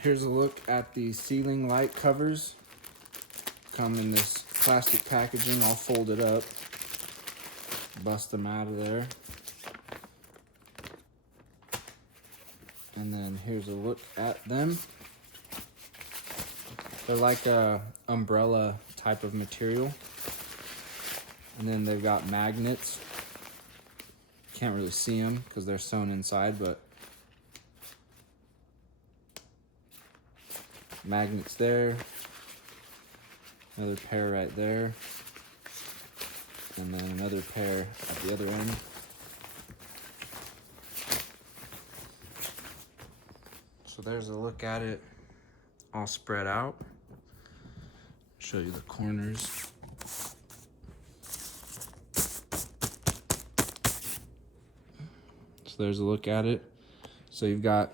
Here's a look at the ceiling light covers. Come in this plastic packaging, all folded up. Bust them out of there. And then here's a look at them. They're like a umbrella type of material. And then they've got magnets. Can't really see them because they're sewn inside, but magnets there. Another pair right there. And then another pair at the other end. So there's a look at it all spread out. Show you the corners. So there's a look at it. So you've got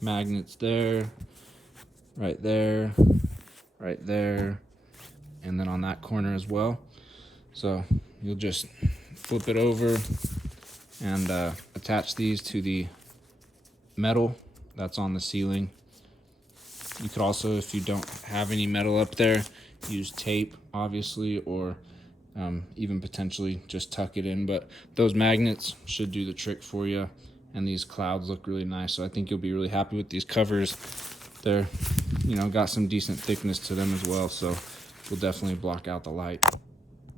magnets there, right there, right there, and then on that corner as well. So you'll just flip it over and attach these to the metal that's on the ceiling. You could also, if you don't have any metal up there, use tape, obviously, or even potentially just tuck it in. But those magnets should do the trick for you, and these clouds look really nice. So I think you'll be really happy with these covers. They're, got some decent thickness to them as well, so will definitely block out the light.